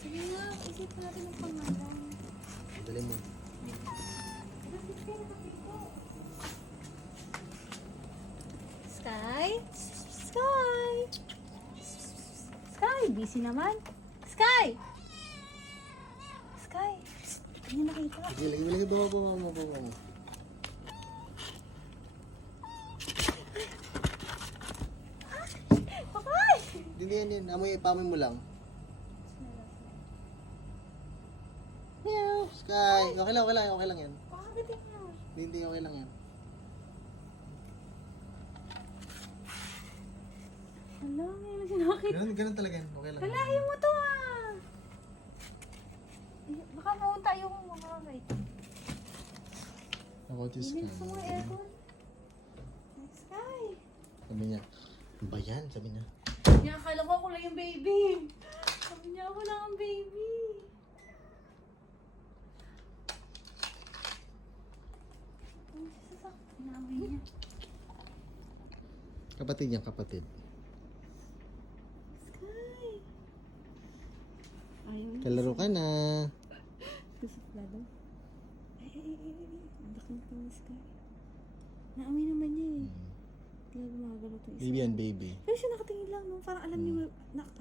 Sige nga, isip natin ang pangalan. Dali mo. Sky? Sky? Sky, busy naman. Sky! Sky! Hindi nakita. Sige, lagi, bawa mo. Okay! Hindi yan. Pamoy mo lang. Meow. Sky. Okay lang yan. Pakagating na. Hindi, okay lang yan. Hala, ngayon na sinakit. Ganun talaga yan. Okay lang. Kalahin mo to ah! Baka maunta yung mga right. Ako, Diyos Hindi ka. gusto mo aircon. Sky! Sabi niya, ba yan? Sabi niya. Niya, akala ko ako lang yung baby. Sabi niya, ako lang ang baby. Ang sasak. Inaaway niya. Kapatid niya, kapatid. Sky! Ayaw niya. Kalaro ka na. Susuplado. Ay. Ang laki ng Sky. Naamoy naman niya eh. Kaya gumagalaw itong isa. Baby yan, baby. Pero siya nakatingin lang, no? Parang alam niyo,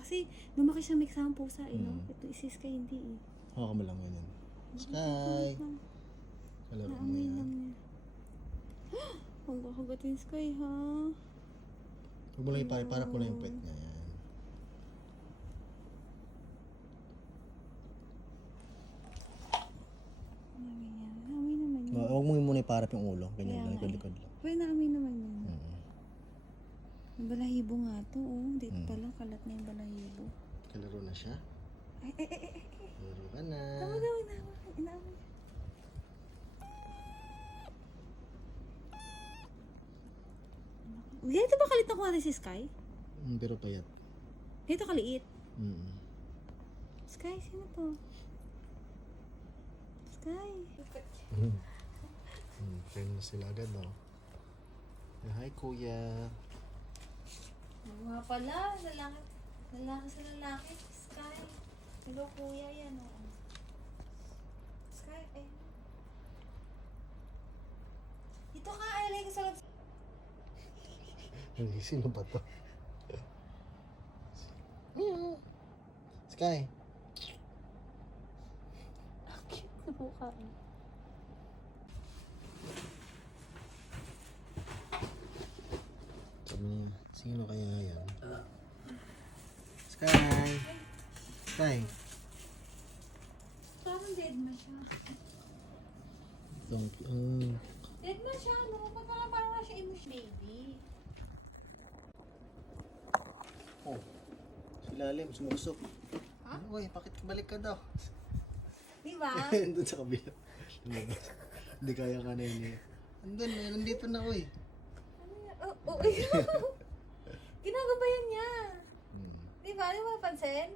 kasi lumaki siya mix ang pusa, eh, no? Ito si Sky, hindi eh. Hawa ka mo lang ganyan. Sky. Kalaro mo Naamoy yan. lang niya. Ang kakagat yung Sky, ha? Huwag mo lang iparap mo lang yung pet niya. Yan. Naamoy naman niya. Huwag mo muna iparap yung ulo. Ganyan Kaya lang, nga eh. likod lang. Pero naamoy naman niya. Mm. Ang balahibo nga to, oh. Dito pala, kalat na yung balahibo. Kalaro na siya. Ay. Kalaro ka na. Tama daw, inaamoy. Ganito ba kalit na kuha si Sky? Pero payat. Ganito kaliit. Mm. Sky, sino to? Sky. Friend na sila agad, no? Hi, kuya. Nga pala, lalaki sa lalaki. Sky. Hello, kuya yan, oo. Sky, eh. Dito ka, alay ka sa loob. Sino ba to? Sky. Cute na mukha. Sabi niya, sino kaya yan? Sky. Sky. Parang dead na siya. Donkey. Dead na siya, no? Parang na siya emotion baby. Oh. Si Lalim, sumusok. Ha? Uy, bakit balik ka daw? Di ba? Doon sa kabila. Lumabas. Hindi kaya ka na yun eh. Andun, nandito na ko eh. Ano yan? Oh, ayun. Ginagabayan niya. Di ba? Di ba mapansin?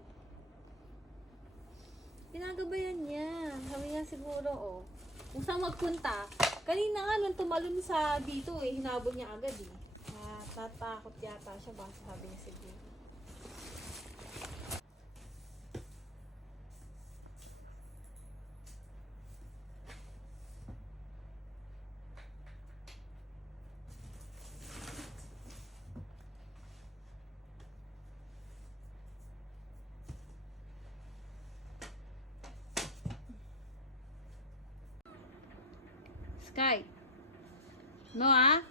Ginagabayan niya. Sabi nga siguro, oh. Kung saan magpunta, kanina nga nung tumalon sa dito eh, hinabol niya agad eh. Tatakot yata siya, baka sabi niya siguro. Sky. No ah?